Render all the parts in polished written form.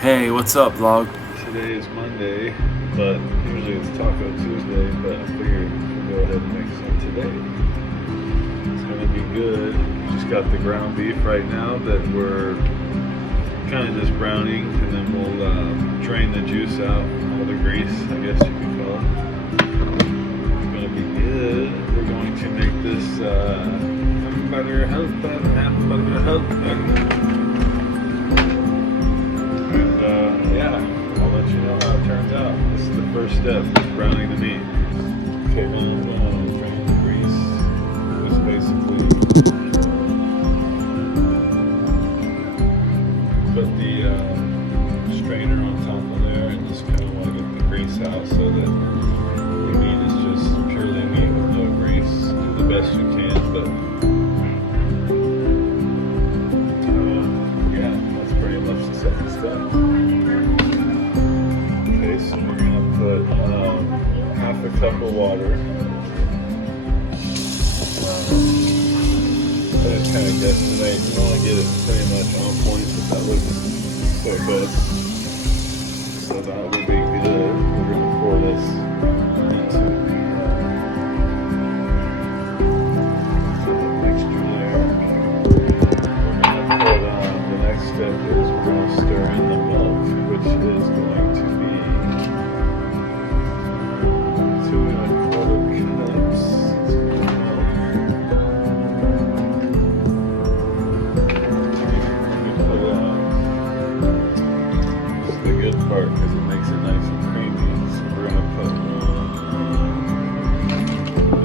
Hey, what's up, vlog? Today is Monday, but usually it's Taco Tuesday, but I figured we'll go ahead and make some today. It's gonna be good. Just got the ground beef right now that we're kind of just browning, and then we'll drain the juice out, all the grease, I guess you could call it. It's gonna be good. We're going to make this hamburger. Yeah, I'll let you know how it turns out. This is the first step, is browning the meat. Okay, now I'm going to drain the grease. Just basically put the strainer on top of there and just kind of want to get the grease out so that the meat is just purely meat with no grease. Do the best you can, but yeah, that's pretty much the second step. So we're going to put half a cup of water. I just kind of guesstimate. You want to get it pretty much on point, but that looks so good. So that will be good. We're going to pour this into the mixture there. We're going to put the next step is we're going to stir in the milk, which is going to be 2 1/4 cups. This is the good part because it makes it nice and creamy. So we're going to put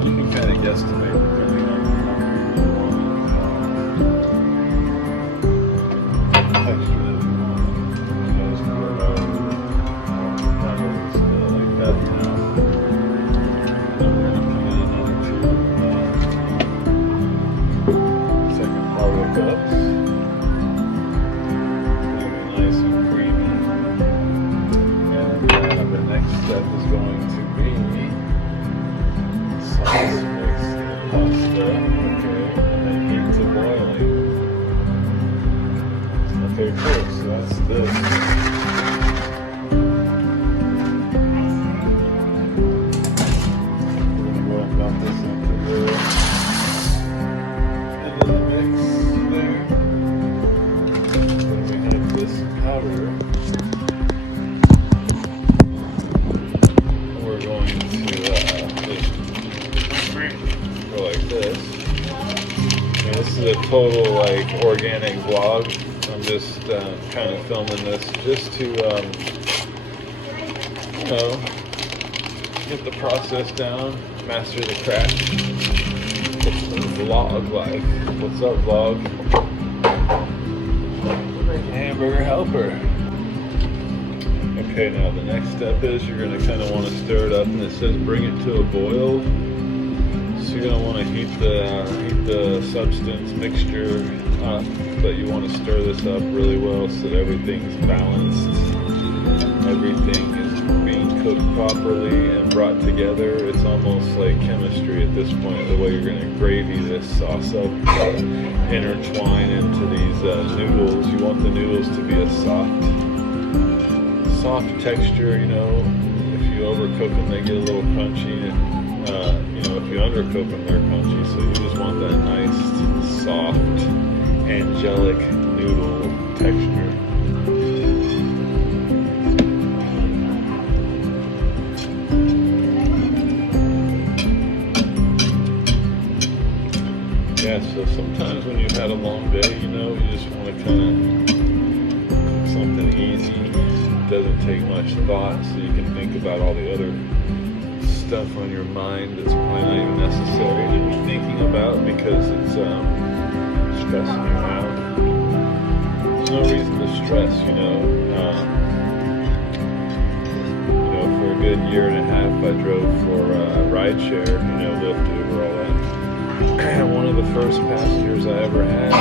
you can kind of guesstimate depending on the texture that you want. Just pour it out. Like that now. Cups. Nice and creamy. And the next step is going to be sauce mix pasta. Okay, and then heat to boiling. Okay, cool. So that's this. We're going to just go like this. And this is a total like organic vlog. I'm just kind of filming this just to you know, get the process down, master the craft. It's the vlog life. What's up, vlog? Hamburger helper. Okay, now the next step is you're going to kind of want to stir it up, and it says bring it to a boil. So you're going to want to heat the substance mixture up, but you want to stir this up really well so that everything's balanced. Everything is being cooked properly and brought together. It's almost like chemistry at this point, the way you're going to gravy this sauce up, intertwine into these noodles. You want the noodles to be a soft texture, you know. If you overcook them, they get a little crunchy. You know, if you undercook them, they're crunchy. So you just want that nice, soft, angelic noodle texture. Yeah, so sometimes when you've had a long day, you know, you just want to kind of cook something easy. Doesn't take much thought, so you can think about all the other stuff on your mind that's probably not even necessary to be thinking about because it's stressing you out. There's no reason to stress, you know. You know, for a good year and a half, I drove for rideshare, you know, Lyft, Uber, all that. And one of the first passengers I ever had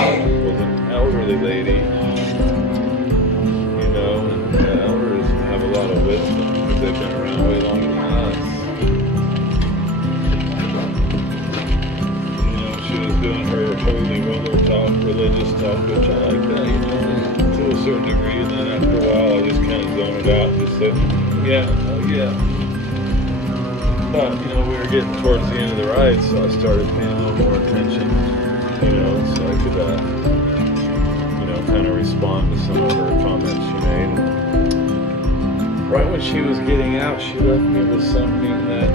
was an elderly lady. You know, and the elders have a lot of wisdom because they've been around way longer than us. You know, she was doing her holy roller talk, religious talk, which I like that, you know, to a certain degree. And then after a while, I pointed out and just said, yeah, oh yeah. But, you know, we were getting towards the end of the ride, so I started paying a little more attention, you know, so I could, you know, kind of respond to some of her comments she made. And right when she was getting out, she left me with something that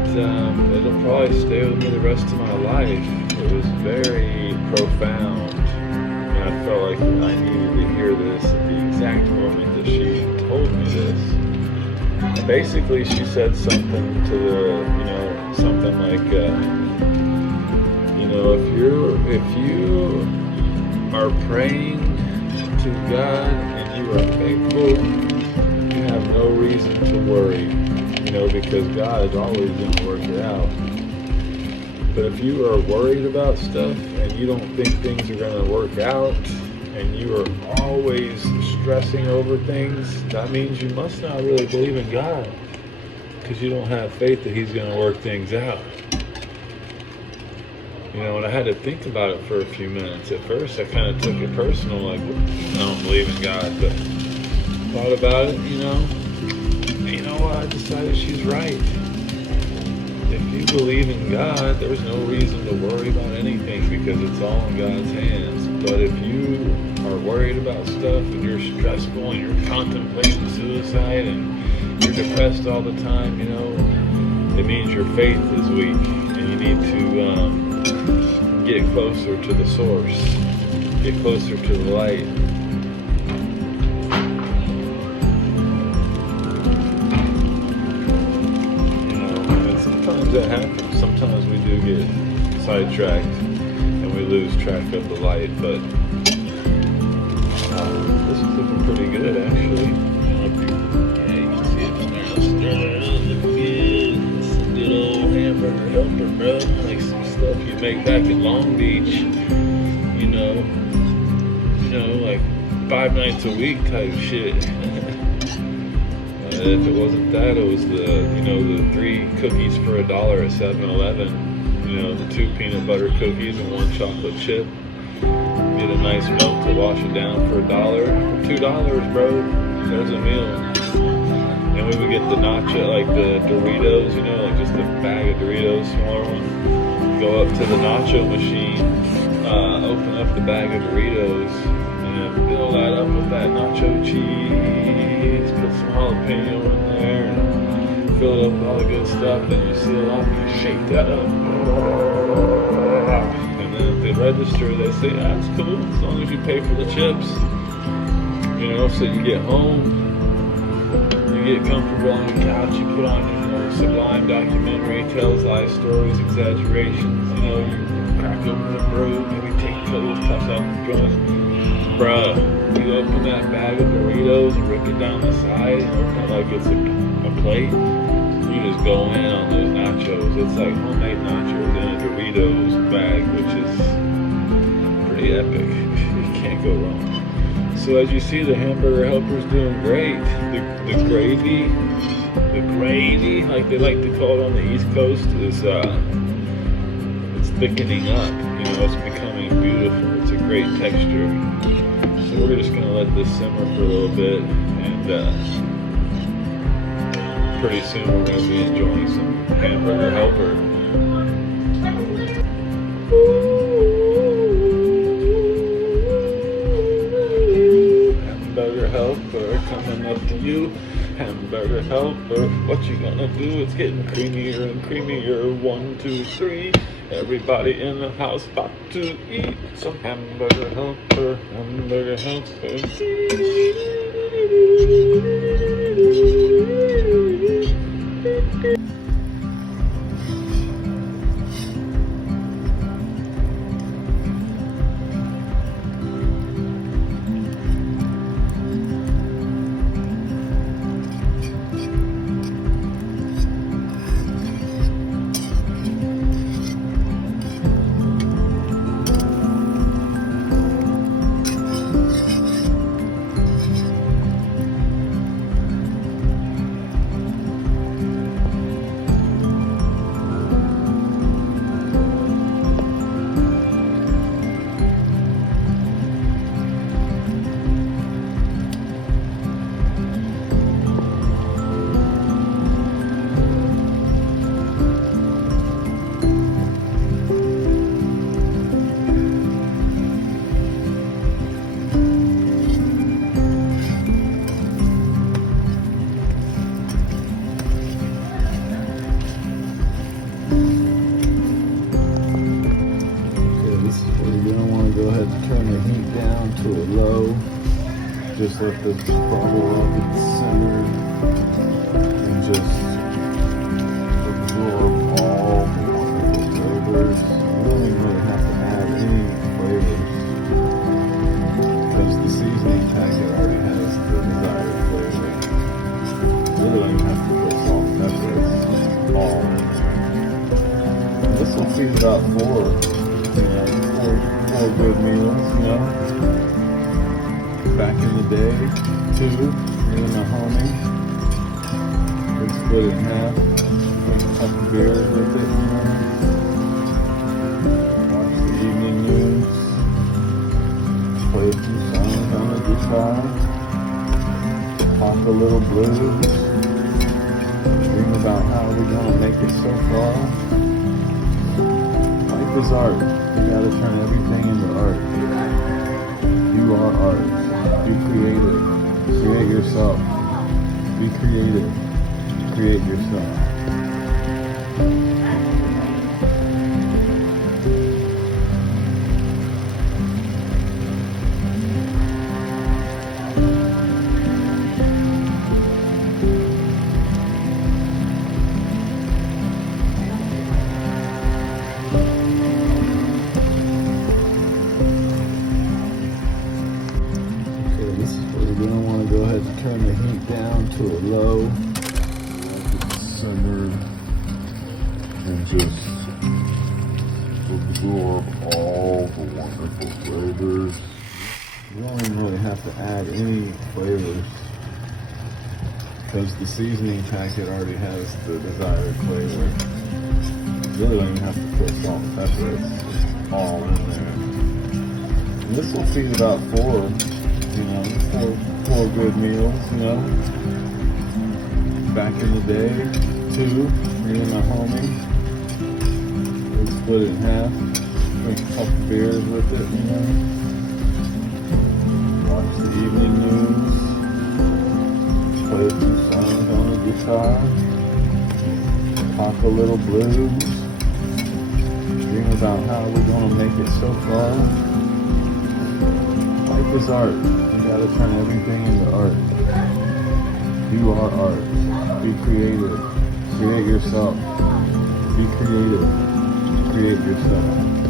it'll probably stay with me the rest of my life. It was very profound, and I felt like I needed to hear this at the exact moment that she told me this. And basically, she said something to the, you know, something like, you know, if you are praying to God and you are faithful, you have no reason to worry, you know, because God is always going to work it out. But if you are worried about stuff and you don't think things are going to work out, and you are always stressing over things, that means you must not really believe in God, because you don't have faith that He's going to work things out. You know, and I had to think about it for a few minutes. At first, I kind of took it personal, like, I don't believe in God, but thought about it, you know what, I decided she's right. If you believe in God, there's no reason to worry about anything, because it's all in God's hands. But if you are worried about stuff and you're stressful and you're contemplating suicide and you're depressed all the time, you know, it means your faith is weak, and you need to get closer to the source, get closer to the light. That happens. Sometimes we do get sidetracked and we lose track of the light, but this is looking pretty good, actually. You can see it from there. Let's start it up. Looking good. It's a good old Hamburger Helper, bro. Like some stuff you make back in Long Beach. You know, like 5 nights a week type shit. If it wasn't that, it was the 3 cookies for $1 at 7-Eleven. You know, the 2 peanut butter cookies and 1 chocolate chip. Get a nice milk to wash it down for $1. For $2, bro, there's a meal. And we would get the nacho, like the Doritos, you know, like just a bag of Doritos, smaller one. Go up to the nacho machine, open up the bag of Doritos, and fill that up with that nacho cheese, put some jalapeno in there, and fill it up with all the good stuff, then you seal up and you shake that up. And then at the register, they say, that's cool, as long as you pay for the chips. You know, so you get home, you get comfortable on your couch, you put on your Sublime documentary, tells life stories, exaggerations, you know, you crack open the brew, maybe take a couple of puffs off the joint. Bruh, you open that bag of Doritos and rip it down the side and open it like it's a plate. You just go in on those nachos. It's like homemade nachos in a Doritos bag, which is pretty epic. You can't go wrong. So as you see, the Hamburger Helper's doing great. The gravy, like they like to call it on the East Coast, is it's thickening up. You know, it's becoming beautiful. It's a great texture. So we're just gonna let this simmer for a little bit, and pretty soon we're gonna be enjoying some Hamburger Helper. Hamburger Helper coming up to you. Hamburger Helper, what you gonna do? It's getting creamier and creamier. 1, 2, 3. Everybody in the house about to eat some Hamburger Helper. Hamburger Helper. Just let this bubble up and simmer and just absorb all the wonderful flavors. You don't even really have to add any flavors because the seasoning packet already has the desired flavor. You really don't even have to put salt and pepper. It's all in there. This will feed about four good meals, Back in the day, 2, me and my homie, we'd split it in half, drink a couple beers with it, watch the evening news, play a few songs on the guitar, pop a little blues, dream about how we're gonna make it so far. Life is art. You gotta turn everything into art. You are art. Be creative. Create yourself. Be creative. Create yourself. We're going to want to go ahead and turn the heat down to a low. Let it simmer and just absorb all the wonderful flavors. You don't even really have to add any flavors because the seasoning packet already has the desired flavor. You really don't even have to put salt and pepper. It's all in there. And this will feed about four good meals, Back in the day, 2, me and my homie, we'd split it in half, drink a couple beers with it, watch the evening news, play a few songs on the guitar, pop a little blues, dream about how we're gonna make it so far. Life is art. You gotta turn everything into art. You are art. Be creative. Create yourself. Be creative. Create yourself.